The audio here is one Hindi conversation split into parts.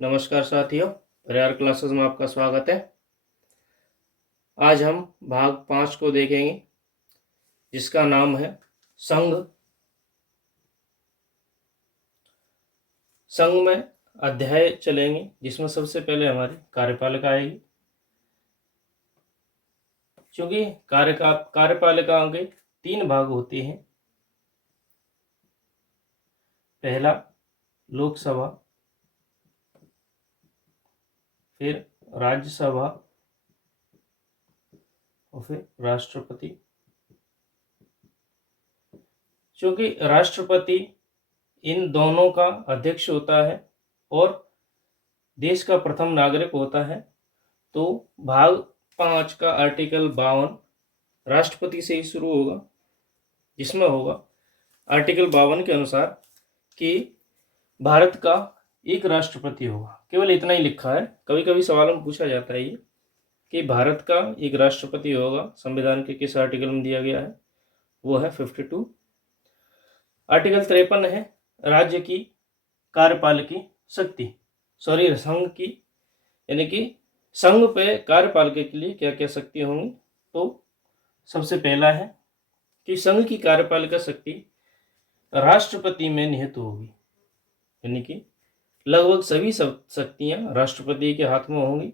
नमस्कार साथियों, परिवार क्लासेस में आपका स्वागत है। आज हम भाग 5 को देखेंगे जिसका नाम है संघ। संघ में अध्याय चलेंगे जिसमें सबसे पहले हमारी कार्यपालिका आएगी। क्योंकि कार्यपालिकाओं के 3 भाग होते हैं। पहला लोकसभा, फिर राज्यसभा और फिर राष्ट्रपति। क्योंकि राष्ट्रपति इन दोनों का अध्यक्ष होता है और देश का प्रथम नागरिक होता है, तो भाग 5 का आर्टिकल 52 राष्ट्रपति से ही शुरू होगा, जिसमें होगा आर्टिकल 52 के अनुसार कि भारत का एक राष्ट्रपति होगा। केवल इतना ही लिखा है। कभी कभी सवाल में पूछा जाता है ये कि भारत का एक राष्ट्रपति होगा संविधान के किस आर्टिकल में दिया गया है, वो है 52। आर्टिकल 53 है राज्य की कार्यपालिकी शक्ति, संघ की, यानी कि संघ पे कार्यपालिका के लिए क्या क्या शक्ति होंगी। तो सबसे पहला है कि संघ की कार्यपालिका शक्ति राष्ट्रपति में निहित होगी, यानी कि लगभग सभी शक्तियां राष्ट्रपति के हाथ में होंगी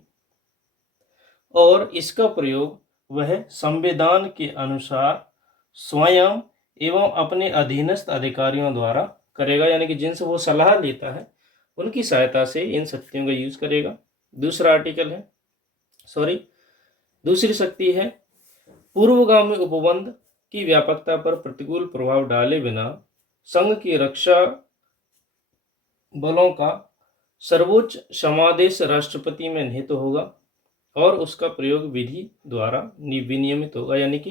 और इसका प्रयोग वह संविधान के अनुसार स्वयं एवं अपने अधीनस्थ अधिकारियों द्वारा करेगा, यानी कि जिनसे वो सलाह लेता है उनकी सहायता से इन शक्तियों का यूज करेगा। दूसरी शक्ति है पूर्वगामी उपबंध की व्यापकता पर प्रतिकूल प्रभाव डाले बिना संघ की रक्षा बलों का सर्वोच्च समादेश राष्ट्रपति में निहित होगा और उसका प्रयोग विधि द्वारा विनियमित होगा, यानी कि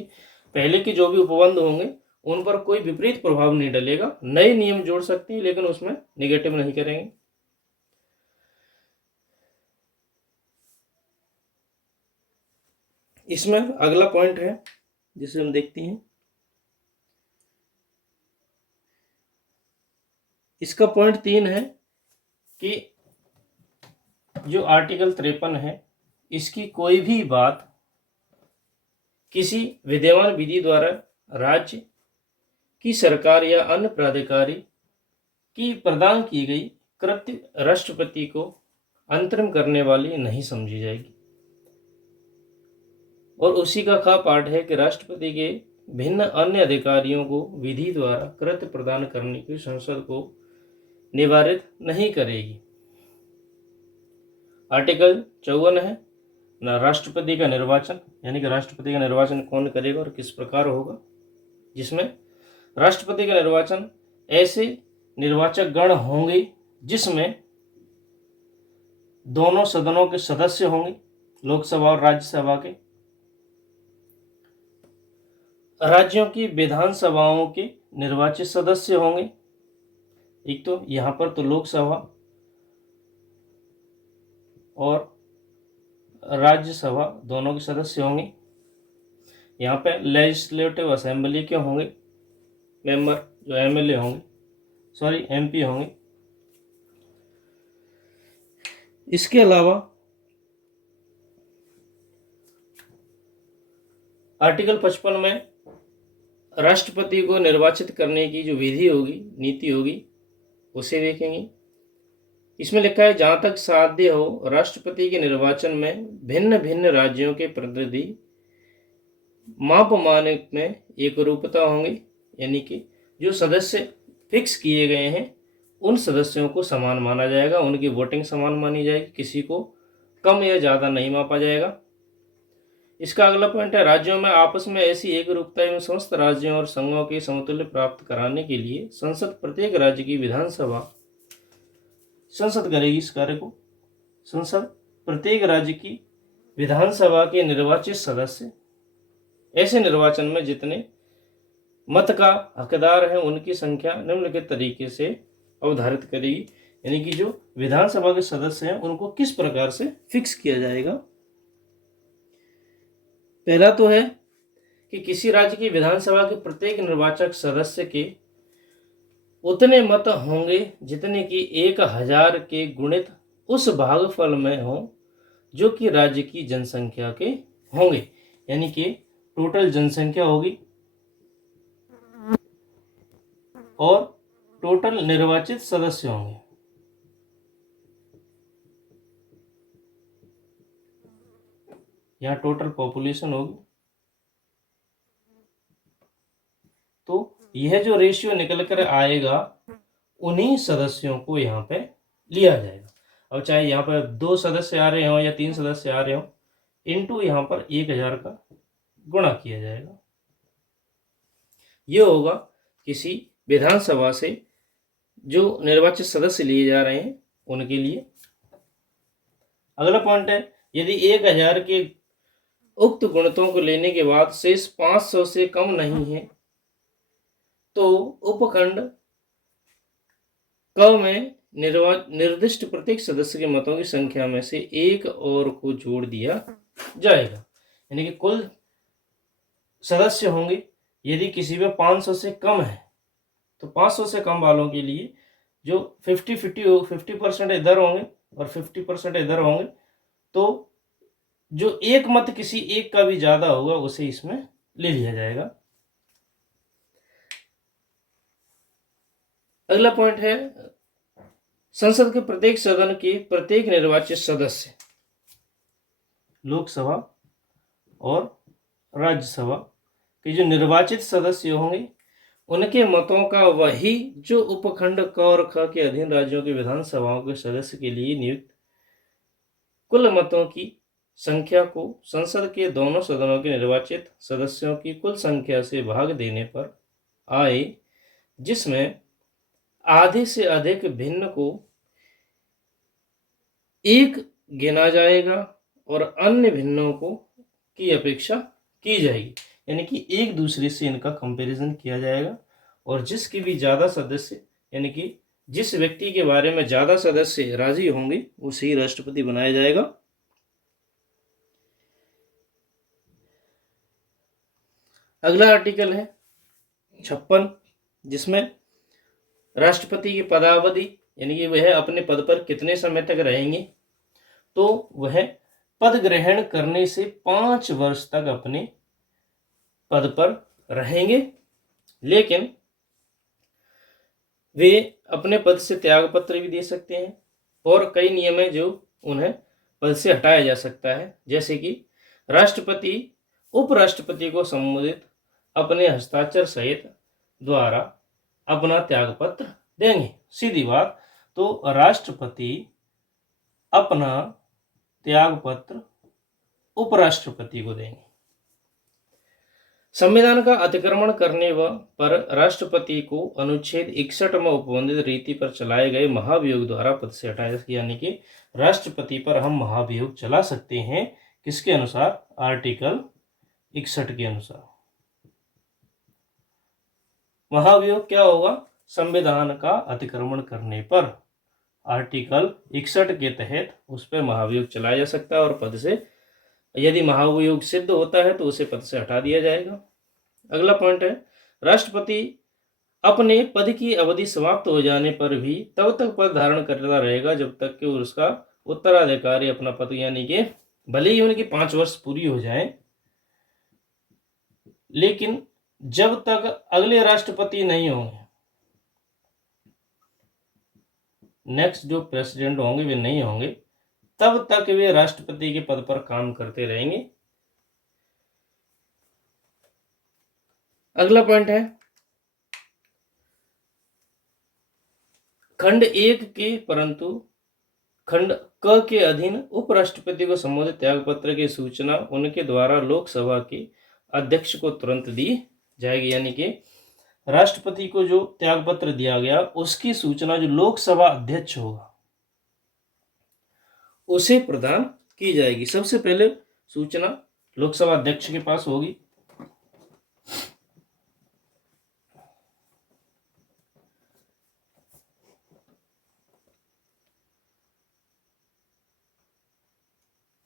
पहले के जो भी उपबंध होंगे उन पर कोई विपरीत प्रभाव नहीं डलेगा। नए नियम जोड़ सकते हैं लेकिन उसमें निगेटिव नहीं करेंगे। इसमें अगला पॉइंट है जिसे हम देखते हैं। इसका पॉइंट 3 है कि जो आर्टिकल 53 है इसकी कोई भी बात किसी विद्यमान विधि द्वारा राज्य की सरकार या अन्य प्राधिकारी की प्रदान की गई कृत्य राष्ट्रपति को अंतरिम करने वाली नहीं समझी जाएगी। और उसी का खा पाठ है कि राष्ट्रपति के भिन्न अन्य अधिकारियों को विधि द्वारा कृत्य प्रदान करने की संसद को निवारित नहीं करेगी। आर्टिकल 54 है ना राष्ट्रपति का निर्वाचन, यानी कि राष्ट्रपति का निर्वाचन कौन करेगा और किस प्रकार होगा, जिसमें राष्ट्रपति का निर्वाचन ऐसे निर्वाचक गण होंगे जिसमें दोनों सदनों के सदस्य होंगे, लोकसभा और राज्यसभा के। राज्यों की विधानसभाओं के निर्वाचित सदस्य होंगे। एक तो यहाँ पर तो लोकसभा और राज्यसभा दोनों के सदस्य होंगे। यहाँ पे लेजिस्लेटिव असेंबली के होंगे मेंबर, जो एमएलए होंगे, एमपी होंगे। इसके अलावा आर्टिकल 55 में राष्ट्रपति को निर्वाचित करने की जो विधि होगी, नीति होगी, उसे देखेंगे। इसमें लिखा है जहां तक साध्य हो राष्ट्रपति के निर्वाचन में भिन्न भिन्न राज्यों के प्रतिनिधि माप मानक में एक रूपता होंगी, यानी कि जो सदस्य फिक्स किए गए हैं उन सदस्यों को समान माना जाएगा, उनकी वोटिंग समान मानी जाएगी, किसी को कम या ज़्यादा नहीं मापा जाएगा। इसका अगला पॉइंट है राज्यों में आपस में ऐसी एक रूपता एवं समस्त राज्यों और संघों के समतुल्य प्राप्त कराने के लिए संसद प्रत्येक राज्य की संसद करेगी इस कार्य को। संसद प्रत्येक राज्य की विधानसभा के निर्वाचित सदस्य ऐसे निर्वाचन में जितने मत का हकदार है उनकी संख्या निम्नलिखित तरीके से अवधारित करेगी, यानी कि जो विधानसभा के सदस्य हैं उनको किस प्रकार से फिक्स किया जाएगा। पहला तो है कि किसी राज्य की विधानसभा के प्रत्येक निर्वाचक सदस्य के उतने मत होंगे जितने कि 1000 के गुणित उस भागफल में हो जो कि राज्य की जनसंख्या के होंगे। यानी कि टोटल जनसंख्या होगी और टोटल निर्वाचित सदस्य होंगे। यहाँ टोटल पॉपुलेशन होगी। तो यह जो रेशियो निकल कर आएगा उन्हीं सदस्यों को यहाँ पे लिया जाएगा। अब चाहे यहाँ पर 2 सदस्य आ रहे हो या 3 सदस्य आ रहे हो, इनटू यहाँ पर 1000 का गुणा किया जाएगा। ये होगा किसी विधानसभा से जो निर्वाचित सदस्य लिए जा रहे हैं उनके लिए। अगला पॉइंट है, यदि 1000 के उक्त गुणितों को लेने के बाद शेष 500 से कम नहीं है तो उपखंड क में निर्दिष्ट प्रत्येक सदस्य के मतों की संख्या में से एक और को जोड़ दिया जाएगा। यानी कि कुल सदस्य होंगे, यदि किसी में 500 से कम है तो 500 से कम वालों के लिए जो 50% इधर होंगे और 50% इधर होंगे, तो जो एक मत किसी एक का भी ज्यादा होगा उसे इसमें ले लिया जाएगा। अगला पॉइंट है, संसद के प्रत्येक सदन के प्रत्येक निर्वाचित सदस्य लोकसभा और राज्यसभा के जो निर्वाचित सदस्य होंगे उनके मतों का वही जो उपखंड क और ख के अधीन राज्यों की विधानसभाओं के सदस्य के लिए नियुक्त कुल मतों की संख्या को संसद के दोनों सदनों के निर्वाचित सदस्यों की कुल संख्या से भाग देने पर आए, जिसमें आधे से अधिक भिन्न को एक गिना जाएगा और अन्य भिन्नों को की अपेक्षा की जाएगी। यानी कि एक दूसरे से इनका कंपैरिजन किया जाएगा और जिसके भी ज्यादा सदस्य, यानी कि जिस व्यक्ति के बारे में ज्यादा सदस्य राजी होंगे उसे ही राष्ट्रपति बनाया जाएगा। अगला आर्टिकल है 56, जिसमें राष्ट्रपति की पदावधि यानी कि वह अपने पद पर कितने समय तक रहेंगे, तो वह पद ग्रहण करने से 5 वर्ष तक अपने पद पर रहेंगे, लेकिन वे अपने पद से त्याग पत्र भी दे सकते हैं और कई नियम हैं जो उन्हें पद से हटाया जा सकता है। जैसे कि राष्ट्रपति उपराष्ट्रपति को संबोधित अपने हस्ताक्षर सहित द्वारा अपना त्याग पत्र देंगे। सीधी बात, तो राष्ट्रपति अपना त्याग पत्र उपराष्ट्रपति को देंगे। संविधान का अतिक्रमण करने पर राष्ट्रपति को अनुच्छेद 61 में उपबंधित रीति पर चलाए गए महाभियोग द्वारा पद से हटाया। यानी कि राष्ट्रपति पर हम महाभियोग चला सकते हैं, किसके अनुसार? आर्टिकल 61 के अनुसार। महाभियोग क्या होगा? संविधान का अतिक्रमण करने पर आर्टिकल 61 के तहत उस पर महाभियोग चलाया जा सकता है और पद से, यदि महाभियोग सिद्ध होता है तो उसे पद से हटा दिया जाएगा। अगला पॉइंट है, राष्ट्रपति अपने पद की अवधि समाप्त हो जाने पर भी तब तक पद धारण करता रहेगा जब तक कि उसका उत्तराधिकारी अपना पद, यानी कि भले ही उनकी 5 वर्ष पूरी हो जाए, लेकिन जब तक अगले राष्ट्रपति नहीं होंगे, नेक्स्ट जो प्रेसिडेंट होंगे वे नहीं होंगे, तब तक वे राष्ट्रपति के पद पर काम करते रहेंगे। अगला पॉइंट है, खंड 1 के परंतु खंड क के अधीन उपराष्ट्रपति को संबोधित त्याग पत्र की सूचना उनके द्वारा लोकसभा के अध्यक्ष को तुरंत दी जाएगी। यानी कि राष्ट्रपति को जो त्याग पत्र दिया गया उसकी सूचना जो लोकसभा अध्यक्ष होगा उसे प्रदान की जाएगी। सबसे पहले सूचना लोकसभा अध्यक्ष के पास होगी।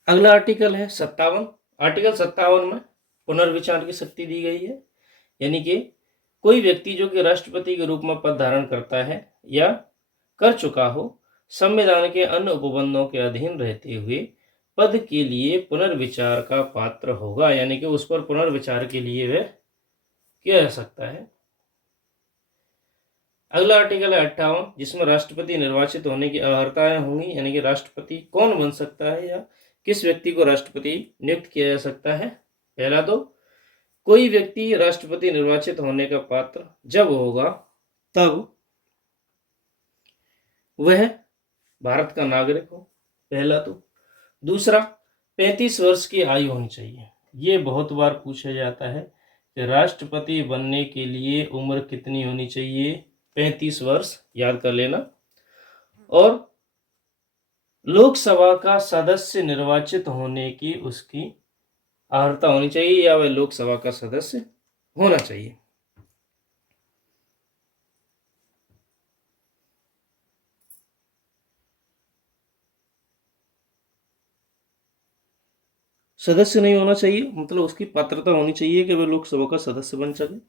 अगला आर्टिकल है 57। आर्टिकल 57 में पुनर्विचार की शक्ति दी गई है। यानी कि कोई व्यक्ति जो कि राष्ट्रपति के रूप में पद धारण करता है या कर चुका हो संविधान के अन्य उपबंधों के अधीन रहते हुए पद के लिए पुनर्विचार का पात्र होगा, यानी कि उस पर पुनर्विचार के लिए वह किया जा सकता है। अगला आर्टिकल है 58, जिसमें राष्ट्रपति निर्वाचित होने की अर्हताएं होंगी, यानी कि राष्ट्रपति कौन बन सकता है या किस व्यक्ति को राष्ट्रपति नियुक्त किया जा सकता है। पहला तो कोई व्यक्ति राष्ट्रपति निर्वाचित होने का पात्र जब होगा तब वह भारत का नागरिक हो, पहला तो। दूसरा, 35 वर्ष की आयु होनी चाहिए। ये बहुत बार पूछा जाता है कि राष्ट्रपति बनने के लिए उम्र कितनी होनी चाहिए, 35 वर्ष, याद कर लेना। और लोकसभा का सदस्य निर्वाचित होने की उसकी अर्हता होनी चाहिए, या वह लोकसभा का सदस्य होना चाहिए। सदस्य नहीं होना चाहिए, मतलब उसकी पात्रता होनी चाहिए कि वह लोकसभा का सदस्य बन सके।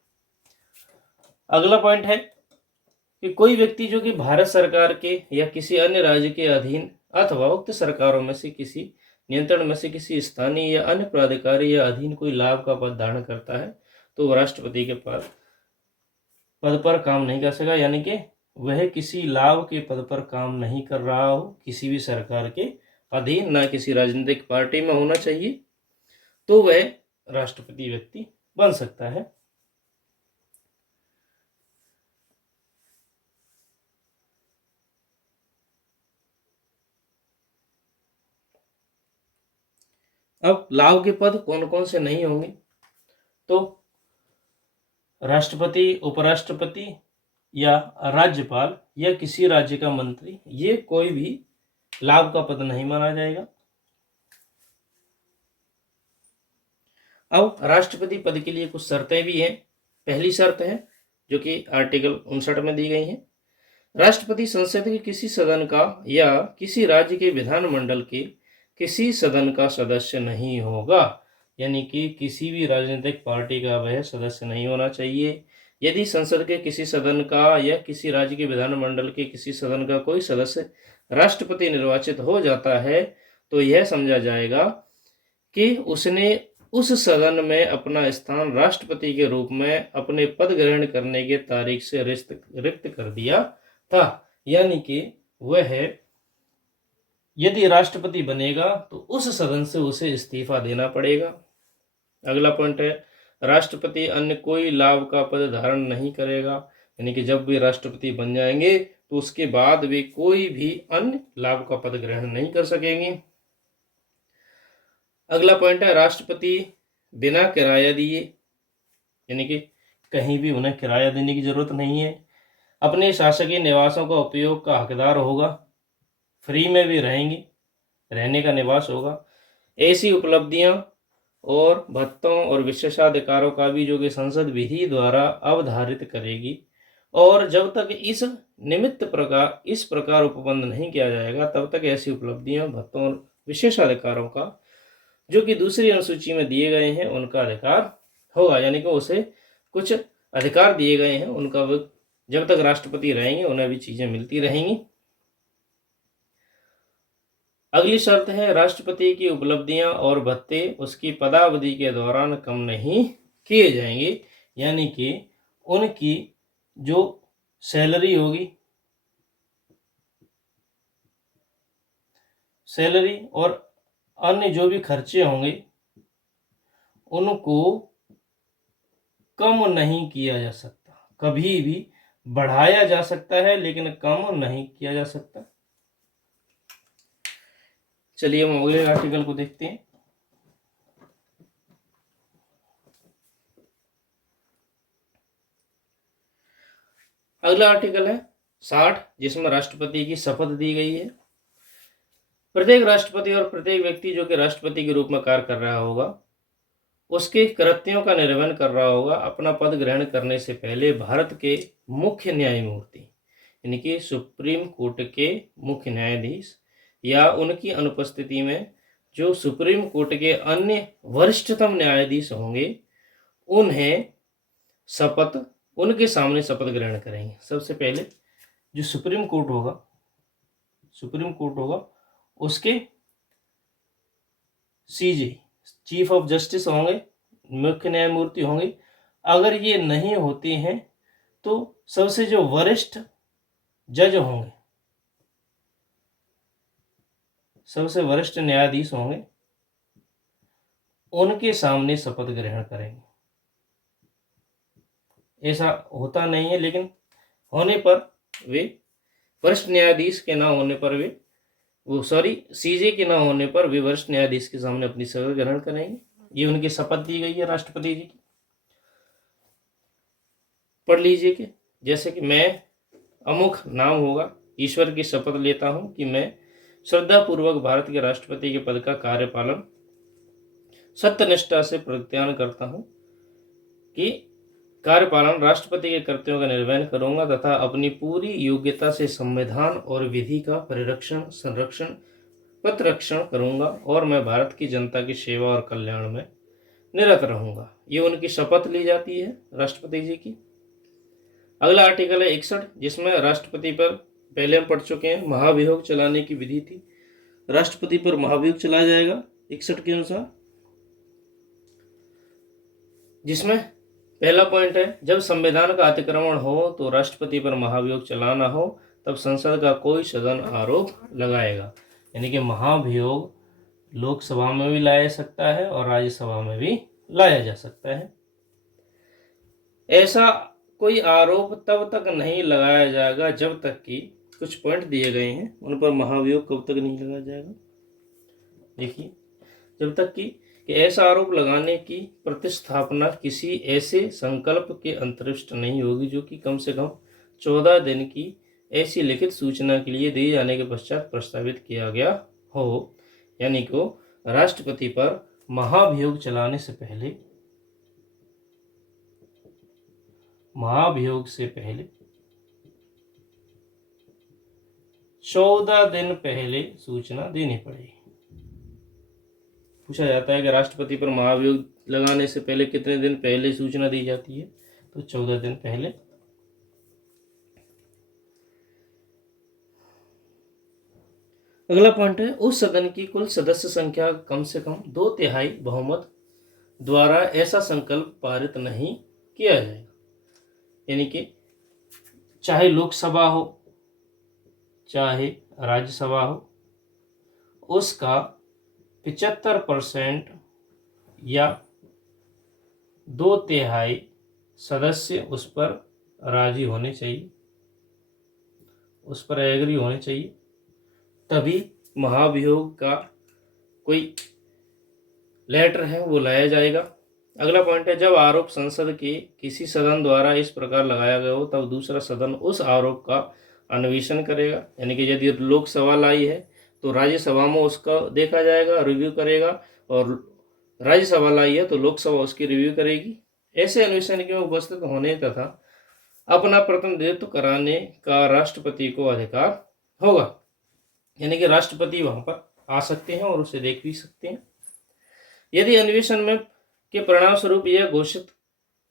अगला पॉइंट है कि कोई व्यक्ति जो कि भारत सरकार के या किसी अन्य राज्य के अधीन अथवा उक्त सरकारों में से किसी नियंत्रण में से किसी स्थानीय या अन्य प्राधिकारी या अधीन कोई लाभ का पद धारण करता है तो राष्ट्रपति के पद पर काम नहीं कर सका, यानी कि वह किसी लाभ के पद पर काम नहीं कर रहा हो, किसी भी सरकार के अधीन, ना किसी राजनीतिक पार्टी में होना चाहिए, तो वह राष्ट्रपति व्यक्ति बन सकता है। अब लाभ के पद कौन कौन से नहीं होंगे, तो राष्ट्रपति, उपराष्ट्रपति या राज्यपाल या किसी राज्य का मंत्री, ये कोई भी लाभ का पद नहीं माना जाएगा। अब राष्ट्रपति पद के लिए कुछ शर्तें भी हैं। पहली शर्त है जो कि आर्टिकल 59 में दी गई है, राष्ट्रपति संसद के किसी सदन का या किसी राज्य के विधानमंडल के किसी सदन का सदस्य नहीं होगा, यानी कि किसी भी राजनीतिक पार्टी का वह सदस्य नहीं होना चाहिए। यदि संसद के किसी सदन का या किसी राज्य के विधानमंडल के किसी सदन का कोई सदस्य राष्ट्रपति निर्वाचित हो जाता है तो यह समझा जाएगा कि उसने उस सदन में अपना स्थान राष्ट्रपति के रूप में अपने पद ग्रहण करने के तारीख से रिक्त कर दिया था, यानी कि वह यदि राष्ट्रपति बनेगा तो उस सदन से उसे इस्तीफा देना पड़ेगा। अगला पॉइंट है, राष्ट्रपति अन्य कोई लाभ का पद धारण नहीं करेगा, यानी कि जब भी राष्ट्रपति बन जाएंगे तो उसके बाद वे कोई भी अन्य लाभ का पद ग्रहण नहीं कर सकेंगे। अगला पॉइंट है, राष्ट्रपति बिना किराया दिए, यानी कि कहीं भी उन्हें किराया देने की जरूरत नहीं है, अपने शासकीय निवासों का उपयोग का हकदार होगा, फ्री में भी रहेंगे, रहने का निवास होगा। ऐसी उपलब्धियां और भत्तों और विशेषाधिकारों का भी जो कि संसद विधि द्वारा अवधारित करेगी, और जब तक इस प्रकार उपबंध नहीं किया जाएगा तब तक ऐसी उपलब्धियां, भत्तों और विशेषाधिकारों का जो कि दूसरी अनुसूची में दिए गए हैं उनका अधिकार होगा, यानी कि उसे कुछ अधिकार दिए गए हैं, उनका जब तक राष्ट्रपति रहेंगे उन्हें भी चीजें मिलती रहेंगी। अगली शर्त है, राष्ट्रपति की उपलब्धियां और भत्ते उसकी पदावधि के दौरान कम नहीं किए जाएंगे, यानी कि उनकी जो सैलरी होगी, सैलरी और अन्य जो भी खर्चे होंगे उनको कम नहीं किया जा सकता, कभी भी बढ़ाया जा सकता है लेकिन कम नहीं किया जा सकता। चलिए हम अगले आर्टिकल को देखते हैं। अगला आर्टिकल है 60, जिसमें राष्ट्रपति की शपथ दी गई है। प्रत्येक राष्ट्रपति और प्रत्येक व्यक्ति जो कि राष्ट्रपति के रूप में कार्य कर रहा होगा, उसके कृत्यों का निर्वहन कर रहा होगा, अपना पद ग्रहण करने से पहले भारत के मुख्य न्यायमूर्ति, यानी कि सुप्रीम कोर्ट के मुख्य न्यायाधीश या उनकी अनुपस्थिति में जो सुप्रीम कोर्ट के अन्य वरिष्ठतम न्यायाधीश होंगे, उन्हें उनके सामने शपथ ग्रहण करेंगे। सबसे पहले जो सुप्रीम कोर्ट होगा, सुप्रीम कोर्ट होगा उसके सीजे चीफ ऑफ जस्टिस होंगे, मुख्य न्यायमूर्ति होंगे। अगर ये नहीं होते हैं तो सबसे जो वरिष्ठ जज होंगे, सबसे वरिष्ठ न्यायाधीश होंगे, उनके सामने शपथ ग्रहण करेंगे। ऐसा होता नहीं है, लेकिन होने पर वे वरिष्ठ न्यायाधीश के ना होने पर वे सीजे के ना होने पर वे वरिष्ठ न्यायाधीश के सामने अपनी शपथ ग्रहण करेंगे। ये उनकी शपथ दी गई है राष्ट्रपति जी की। पढ़ लीजिए कि जैसे कि मैं अमुख नाम होगा, ईश्वर की शपथ लेता हूं कि मैं श्रद्धापूर्वक भारत के राष्ट्रपति के पद का कार्यपालन सत्यनिष्ठा से प्रतिज्ञा करता हूं कि कार्यपालन राष्ट्रपति के कर्तव्यों का निर्वहन करूंगा तथा अपनी पूरी योग्यता से संविधान और विधि का परिरक्षण, संरक्षण, प्रतिरक्षण करूंगा और मैं भारत की जनता की सेवा और कल्याण में निरत रहूंगा। ये उनकी शपथ ली जाती है राष्ट्रपति जी की। अगला आर्टिकल है 61, जिसमें राष्ट्रपति पर पहले हम पढ़ चुके हैं महाभियोग चलाने की विधि थी। राष्ट्रपति पर महाभियोग चलाया जाएगा 61 के अनुसार, जिसमें पहला पॉइंट है जब संविधान का अतिक्रमण हो तो राष्ट्रपति पर महाभियोग चलाना हो तब संसद का कोई सदन आरोप लगाएगा। यानी कि महाभियोग लोकसभा में भी लाया जा सकता है और राज्यसभा में भी लाया जा सकता है। ऐसा कोई आरोप तब तक नहीं लगाया जाएगा जब तक कि कुछ पॉइंट दिए गए हैं उन पर महाभियोग कब तक नहीं लगाया जाएगा। देखिए, जब तक कि ऐसा आरोप लगाने की प्रतिस्थापना किसी ऐसे संकल्प के अंतरिष्ट नहीं होगी जो कि कम से कम 14 दिन की ऐसी लिखित सूचना के लिए दिए जाने के पश्चात प्रस्तावित किया गया हो। यानी को राष्ट्रपति पर महाभियोग चलाने से पहले, महाभियोग से पहले 14 दिन पहले सूचना देनी पड़ेगी। पूछा जाता है कि राष्ट्रपति पर महाभियोग लगाने से पहले कितने दिन पहले सूचना दी जाती है, तो 14 दिन पहले। अगला पॉइंट है उस सदन की कुल सदस्य संख्या कम से कम 2/3 बहुमत द्वारा ऐसा संकल्प पारित नहीं किया जाएगा। यानी कि चाहे लोकसभा हो चाहे राज्यसभा हो, उसका 75% या 2/3 सदस्य उस पर राजी होने चाहिए, उस पर एग्री होने चाहिए, तभी महाभियोग का कोई लेटर है वो लाया जाएगा। अगला पॉइंट है जब आरोप संसद के किसी सदन द्वारा इस प्रकार लगाया गया हो तब दूसरा सदन उस आरोप का अन्वेषण करेगा। यानी कि यदि लोकसभा लाई है तो राज्यसभा में उसका देखा जाएगा, रिव्यू करेगा, और राज्यसभा लाई है तो लोकसभा उसकी रिव्यू करेगी। ऐसे अन्वेषण के उपस्थित होने तथा अपना प्रतिनिधित्व कराने का राष्ट्रपति को अधिकार होगा। यानी कि राष्ट्रपति वहां पर आ सकते हैं और उसे देख भी सकते हैं। यदि अन्वेषण में के परिणाम स्वरूप यह घोषित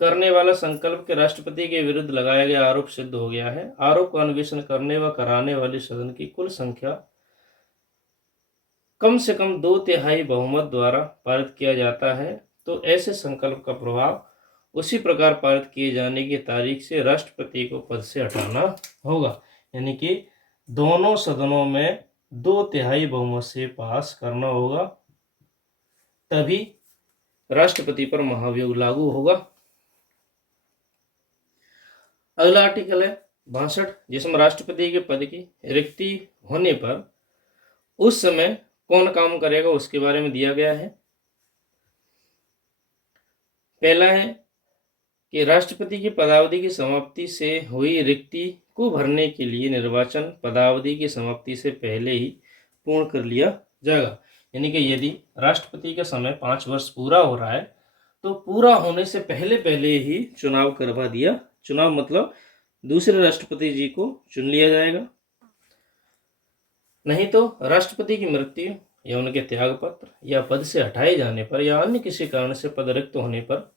करने वाला संकल्प के राष्ट्रपति के विरुद्ध लगाया गया आरोप सिद्ध हो गया है, आरोप का अन्वेषण करने व कराने वाले सदन की कुल संख्या कम से कम 2/3 बहुमत द्वारा पारित किया जाता है, तो ऐसे संकल्प का प्रभाव उसी प्रकार पारित किए जाने की तारीख से राष्ट्रपति को पद से हटाना होगा। यानी कि दोनों सदनों में 2/3 बहुमत से पास करना होगा, तभी राष्ट्रपति पर महाभियोग लागू होगा। अगला आर्टिकल है 62, जिसमें राष्ट्रपति के पद की रिक्ति होने पर उस समय कौन काम करेगा उसके बारे में दिया गया है। पहला है कि राष्ट्रपति की पदावधि की समाप्ति से हुई रिक्ति को भरने के लिए निर्वाचन पदावधि की समाप्ति से पहले ही पूर्ण कर लिया जाएगा। यानी कि यदि राष्ट्रपति का समय 5 वर्ष पूरा हो रहा है तो पूरा होने से पहले पहले ही चुनाव करवा दिया, चुनाव मतलब दूसरे राष्ट्रपति जी को चुन लिया जाएगा। नहीं तो राष्ट्रपति की मृत्यु या उनके त्यागपत्र या पद से हटाए जाने पर या अन्य किसी कारण से पद रिक्त होने पर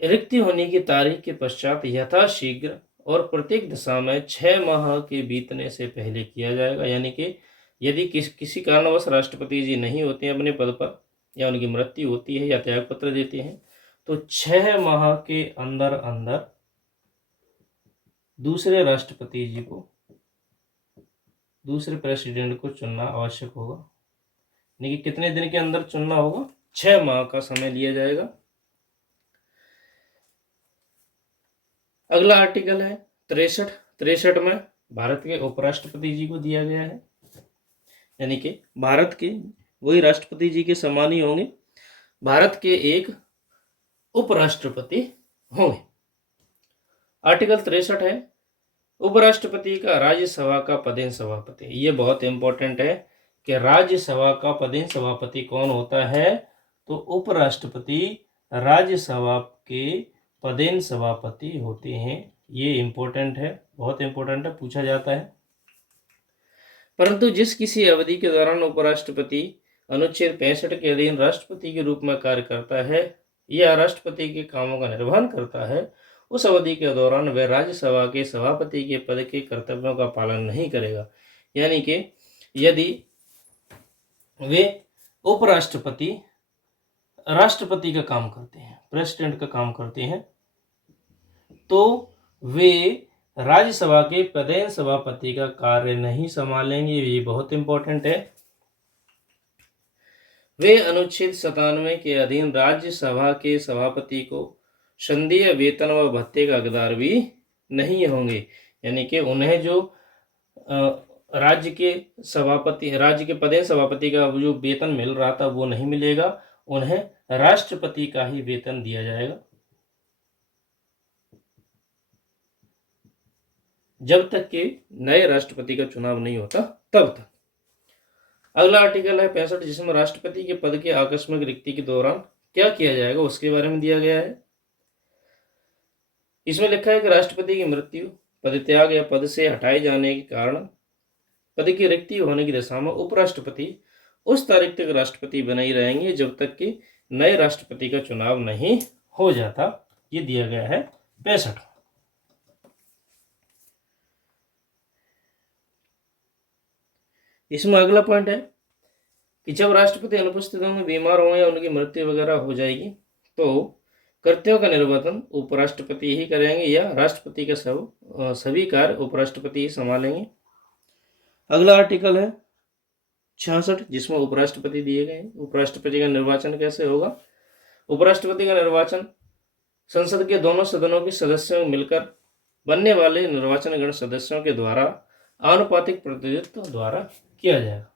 रिक्ति होने की तारीख के पश्चात यथाशीघ्र और प्रत्येक दशा में 6 माह के बीतने से पहले किया जाएगा। यानी कि यदि किसी कारणवश राष्ट्रपति जी नहीं होते हैं अपने पद पर, या उनकी मृत्यु होती है या त्यागपत्र देते हैं, तो 6 माह के अंदर अंदर दूसरे राष्ट्रपति जी को, दूसरे प्रेसिडेंट को चुनना आवश्यक होगा। यानी कि कितने दिन के अंदर चुनना होगा? 6 माह का समय लिया जाएगा। अगला आर्टिकल है 63। 63 में भारत के उपराष्ट्रपति जी को दिया गया है। यानी कि भारत के वही राष्ट्रपति जी के समान ही होंगे, भारत के एक उपराष्ट्रपति होंगे। आर्टिकल 63 है उपराष्ट्रपति का राज्यसभा का पदेन सभापति। ये बहुत इंपॉर्टेंट है कि राज्यसभा का पदेन सभापति कौन होता है? तो उपराष्ट्रपति राज्यसभा के पदेन सभापति होते हैं। ये इंपॉर्टेंट है, बहुत इंपॉर्टेंट है, पूछा जाता है। परंतु जिस किसी अवधि के दौरान उपराष्ट्रपति अनुच्छेद 65 के अधीन राष्ट्रपति के रूप में कार्य करता है या राष्ट्रपति के कामों का निर्वहन करता है, उस अवधि के दौरान वह राज्यसभा के सभापति के पद के कर्तव्यों का पालन नहीं करेगा। यानी कि यदि वे उपराष्ट्रपति राष्ट्रपति का काम करते हैं, प्रेसिडेंट का काम करते हैं, तो वे राज्यसभा के पदेन सभापति का कार्य नहीं संभालेंगे। ये बहुत इंपॉर्टेंट है। वे अनुच्छेद 97 के अधीन राज्यसभा के सभापति को संघीय वेतन व भत्ते का हकदार भी नहीं होंगे। यानी कि उन्हें जो राज्य के पदेन सभापति का जो वेतन मिल रहा था वो नहीं मिलेगा, उन्हें राष्ट्रपति का ही वेतन दिया जाएगा जब तक कि नए राष्ट्रपति का चुनाव नहीं होता तब तक। अगला आर्टिकल है 65, जिसमें राष्ट्रपति के पद के आकस्मिक रिक्ति के दौरान क्या किया जाएगा उसके बारे में दिया गया है। इसमें लिखा है कि राष्ट्रपति की मृत्यु, पदत्याग या पद से हटाए जाने के कारण पद की रिक्ति होने की दशा में उपराष्ट्रपति उस तारीख तक राष्ट्रपति बने ही रहेंगे जब तक कि नए राष्ट्रपति का चुनाव नहीं हो जाता। ये दिया गया है 65। इसमें अगला पॉइंट है कि जब राष्ट्रपति अनुपस्थित होंगे, बीमार हों या उनकी मृत्यु वगैरह हो जाएगी, तो कर्तव्यों का निर्वर्तन उपराष्ट्रपति ही करेंगे या राष्ट्रपति का सभी कार्य उपराष्ट्रपति ही संभालेंगे। अगला आर्टिकल है 66, जिसमें उपराष्ट्रपति दिए गए। उपराष्ट्रपति का निर्वाचन कैसे होगा? उपराष्ट्रपति का निर्वाचन संसद के दोनों सदनों के सदस्यों मिलकर बनने वाले निर्वाचन गण सदस्यों के द्वारा आनुपातिक प्रतिनिधित्व द्वारा किया जाएगा।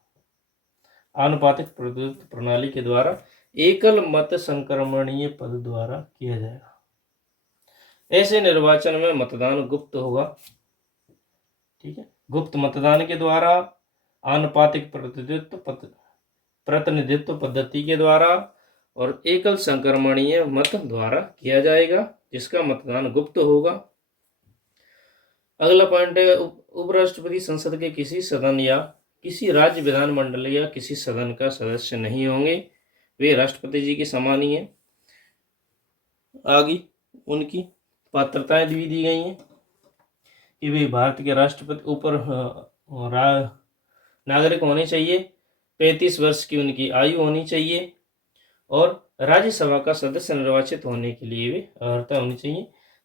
आनुपातिक प्रतिनिधित्व प्रणाली के द्वारा एकल मत संक्रमणीय पद द्वारा किया जाएगा। ऐसे निर्वाचन में मतदान गुप्त होगा। ठीक है, गुप्त मतदान के द्वारा, आनुपातिक प्रतिनिधित्व पद्धति के द्वारा और एकल संक्रमणीय मत द्वारा किया जाएगा, जिसका मतदान गुप्त होगा। अगला पॉइंट है उपराष्ट्रपति संसद के किसी सदन या किसी राज्य विधानमंडल या किसी सदन का सदस्य नहीं होंगे, वे राष्ट्रपति जी के समान ही हैं। आगे उनकी पात्रताएं भी दी गई हैं कि वे भारत के राष्ट्रपति नागरिक होने चाहिए, 35 वर्ष की उनकी आयु होनी चाहिए और राज्यसभा का सदस्य निर्वाचित होने के लिए वे अर्हता होनी चाहिए।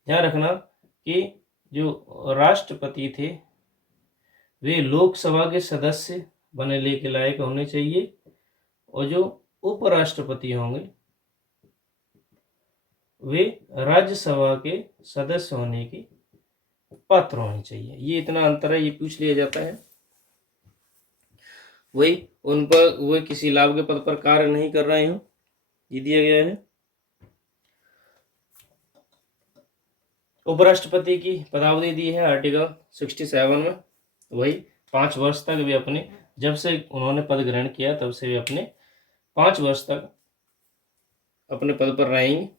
ध्यान रखना कि जो राष्ट्रपति थे वे लोकसभा के सदस्य बनने के लायक होने चाहिए और जो उपराष्ट्रपति होंगे वे राज्यसभा के सदस्य होने की पात्र होने चाहिए। ये इतना अंतर है, ये पूछ लिया जाता है। वही उन पर वे किसी लाभ के पद पर कार्य नहीं कर रहे हो, ये दिया गया है। उपराष्ट्रपति की पदावधि दी है आर्टिकल 67 में। वही 5 वर्ष तक वे अपने, जब से उन्होंने पद ग्रहण किया तब से वे अपने 5 वर्ष तक अपने पद पर रहेंगे।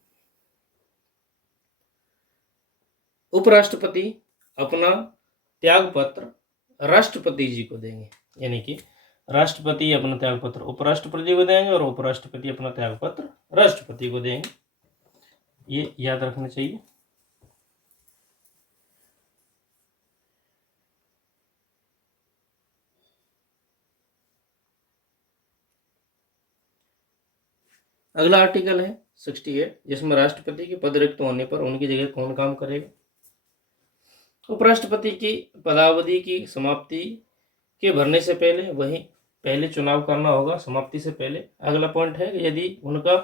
उपराष्ट्रपति अपना त्यागपत्र राष्ट्रपति जी को देंगे। यानी कि राष्ट्रपति अपना त्यागपत्र उपराष्ट्रपति को देंगे और उपराष्ट्रपति अपना त्यागपत्र राष्ट्रपति को देंगे। ये याद रखना चाहिए। अगला आर्टिकल है 68, जिसमें राष्ट्रपति के पद रिक्त होने पर उनकी जगह कौन काम करेगा। उपराष्ट्रपति की पदावधि की समाप्ति के भरने से पहले वही पहले चुनाव करना होगा, समाप्ति से पहले। अगला पॉइंट है कि यदि उनका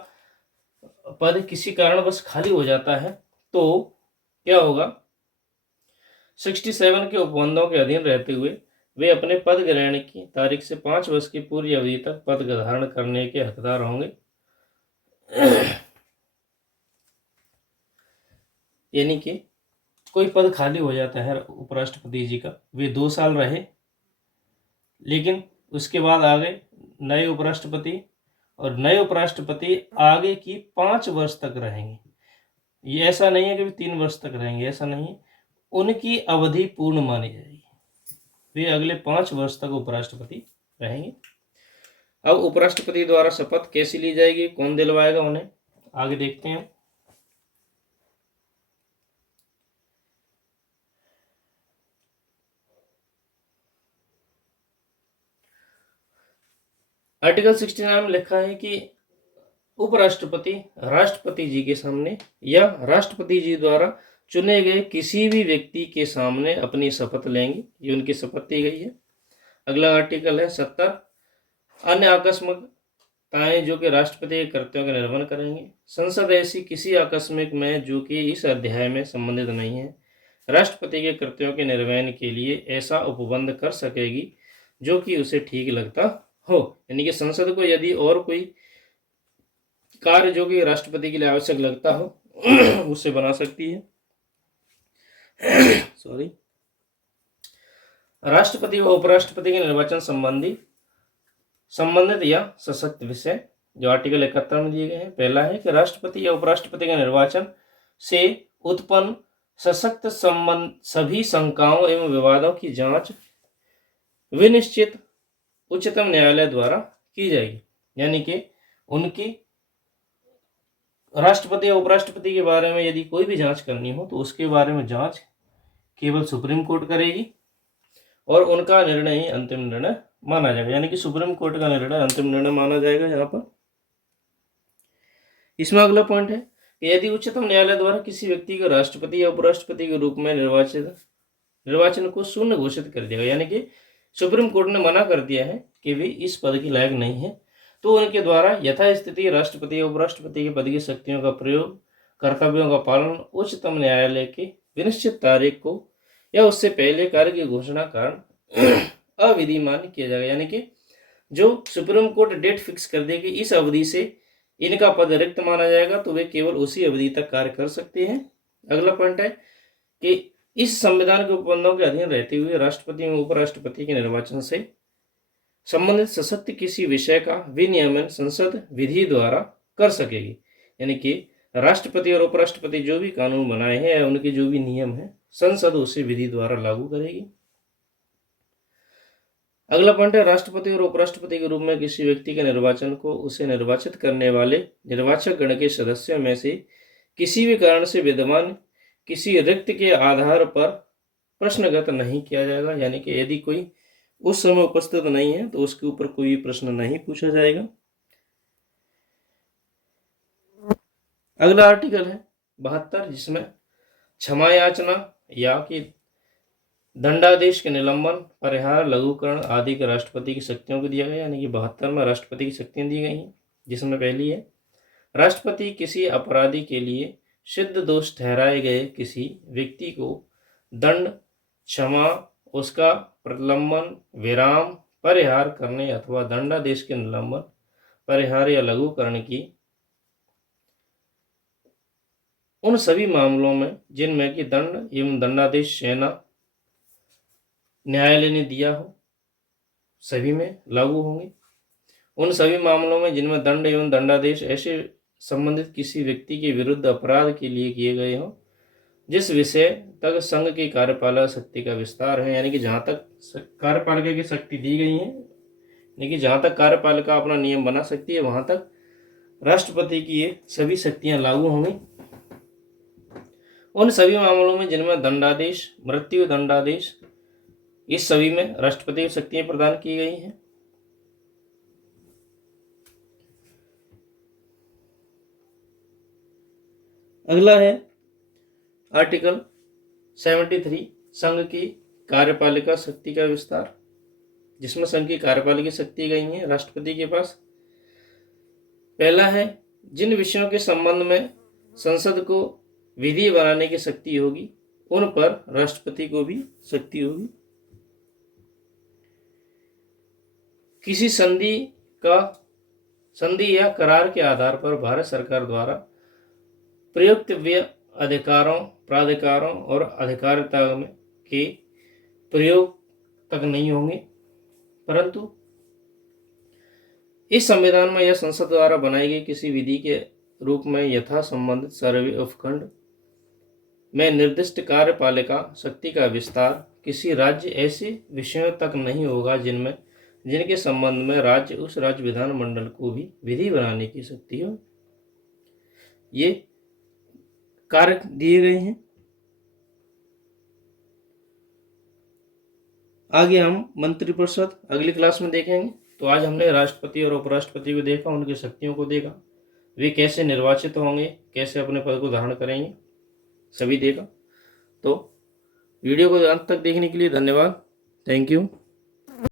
पद किसी कारणवश खाली हो जाता है तो क्या होगा। 67 के उपबंधों के अधीन रहते हुए वे अपने पद ग्रहण की तारीख से 5 वर्ष की पूरी अवधि तक पद धारण करने के हकदार होंगे। यानी कि कोई पद खाली हो जाता है उपराष्ट्रपति जी का, वे 2 साल रहे, लेकिन उसके बाद आगे नए उपराष्ट्रपति, और नए उपराष्ट्रपति आगे की 5 वर्ष तक रहेंगे। ये ऐसा नहीं है कि वे 3 वर्ष तक रहेंगे, ऐसा नहीं है, उनकी अवधि पूर्ण मानी जाएगी, वे अगले 5 वर्ष तक उपराष्ट्रपति रहेंगे। अब उपराष्ट्रपति द्वारा शपथ कैसी ली जाएगी, कौन दिलवाएगा उन्हें, आगे देखते हैं। आर्टिकल 69 में लिखा है कि उपराष्ट्रपति राष्ट्रपति जी के सामने या राष्ट्रपति जी द्वारा चुने गए किसी भी व्यक्ति के सामने अपनी शपथ लेंगे, ये उनकी शपथ दी गई है। अगला आर्टिकल है 70, अन्य आकस्मिकताएं जो कि राष्ट्रपति के कर्तव्यों का निर्वहन करेंगे। संसद ऐसी किसी आकस्मिक में जो कि इस अध्याय में संबंधित नहीं है राष्ट्रपति के कर्तव्यों के निर्वहन के लिए ऐसा उपबंध कर सकेगी जो कि उसे ठीक लगता हो। यानी कि संसद को यदि और कोई कार्य जो कि राष्ट्रपति के लिए आवश्यक लगता हो उससे बना सकती है। सॉरी। राष्ट्रपति व उपराष्ट्रपति के निर्वाचन संबंधित या सशक्त विषय जो आर्टिकल 71 में दिए गए हैं। पहला है कि राष्ट्रपति या उपराष्ट्रपति के निर्वाचन से उत्पन्न सशक्त संबंध सभी शंकाओं एवं विवादों की जांच विनिश्चित उच्चतम न्यायालय द्वारा की जाएगी। यानी कि उनकी राष्ट्रपति या उपराष्ट्रपति के बारे में यदि कोई भी जांच करनी हो तो उसके बारे में जांच केवल सुप्रीम कोर्ट करेगी और उनका निर्णय ही अंतिम निर्णय माना जाएगा। यानी कि सुप्रीम कोर्ट का निर्णय अंतिम निर्णय माना जाएगा यहाँ पर। इसमें अगला पॉइंट है कि यदि उच्चतम न्यायालय द्वारा किसी व्यक्ति को राष्ट्रपति या उपराष्ट्रपति के रूप में निर्वाचन को शून्य घोषित कर दिया, यानी कि सुप्रीम कोर्ट ने मना कर दिया है कि वे इस पद के लायक नहीं है, तो उनके द्वारा यथास्थिति राष्ट्रपति या उपराष्ट्रपति के पद की शक्तियों का प्रयोग, कर्तव्यों का पालन उच्चतम न्यायालय की विनिश्चित तारीख को या उससे पहले कार्य की घोषणा कारण अविधिमान किया जाएगा। यानी कि जो सुप्रीम कोर्ट डेट फिक्स कर देगी इस अवधि से इनका पद रिक्त माना जाएगा, तो वे केवल उसी अवधि तक कार्य कर सकते हैं। अगला पॉइंट है कि इस संविधान के उपबंधों के अधीन रहते हुए राष्ट्रपति एवं उपराष्ट्रपति के निर्वाचन से संबंधित सशक्त किसी विषय का विनियमन संसद विधि द्वारा कर सकेगी। यानी कि राष्ट्रपति और उपराष्ट्रपति जो भी कानून बनाए हैं या उनके जो भी नियम हैं संसद उसे विधि द्वारा लागू करेगी। अगला पॉइंट है राष्ट्रपति और उपराष्ट्रपति के रूप में किसी व्यक्ति के निर्वाचन को उसे निर्वाचित करने वाले निर्वाचक गण के सदस्यों में से किसी भी कारण से विद्यमान किसी रिक्त के आधार पर प्रश्नगत नहीं किया जाएगा। यानी कि यदि कोई उस समय उपस्थित नहीं है तो उसके ऊपर कोई प्रश्न नहीं पूछा जाएगा। अगला आर्टिकल है 72, जिसमें क्षमा याचना या कि दंडादेश के निलंबन, परिहार, लघुकरण आदि के राष्ट्रपति की शक्तियों को दिया गया। यानी कि 72 में राष्ट्रपति की शक्तियां दी गई हैं, जिसमें पहली है राष्ट्रपति किसी अपराधी के लिए सिद्ध दोष ठहराए गए किसी व्यक्ति को दंड, क्षमा, उसका प्रलंबन, विराम, परिहार करने अथवा दंडादेश के निलंबन, परिहार या लघुकरण की उन सभी मामलों में जिनमें कि दंड एवं दंडादेश सेना न्यायालय ने दिया हो सभी में लागू होंगे। उन सभी मामलों में जिनमें दंड एवं दंडादेश ऐसे संबंधित किसी व्यक्ति के विरुद्ध अपराध के लिए किए गए हों जिस विषय तक संघ की कार्यपालक शक्ति का विस्तार है। यानी कि जहाँ तक कार्यपालिका की शक्ति दी गई है, यानी कि जहाँ तक कार्यपालिका अपना नियम बना सकती है वहाँ तक राष्ट्रपति की ये सभी शक्तियाँ लागू होंगी। उन सभी मामलों में जिनमें दंडादेश, मृत्यु दंडादेश, इस सभी में राष्ट्रपति की शक्तियाँ प्रदान की गई हैं। अगला है आर्टिकल 73 संघ की कार्यपालिका शक्ति का विस्तार, जिसमें संघ की कार्यपालिका शक्ति गई है राष्ट्रपति के पास। पहला है जिन विषयों के संबंध में संसद को विधि बनाने की शक्ति होगी उन पर राष्ट्रपति को भी शक्ति होगी। किसी संधि या करार के आधार पर भारत सरकार द्वारा प्रयुक्त व्यय अधिकारों, प्राधिकारों और अधिकारिता के प्रयोग तक नहीं होंगे, परंतु इस संविधान में या संसद द्वारा बनाई गई किसी विधि के रूप में यथा संबंधित सर्वे उपखंड में निर्दिष्ट कार्यपालिका शक्ति का विस्तार किसी राज्य ऐसे विषयों तक नहीं होगा जिनके संबंध में राज्य उस राज्य विधानमंडल को भी विधि बनाने की शक्ति हो। ये कार्य दिए गए हैं। आगे हम मंत्रिपरिषद अगली क्लास में देखेंगे। तो आज हमने राष्ट्रपति और उपराष्ट्रपति को देखा, उनकी शक्तियों को देखा, वे कैसे निर्वाचित होंगे, कैसे अपने पद को धारण करेंगे, सभी देखा। तो वीडियो को अंत तक देखने के लिए धन्यवाद। Thank you.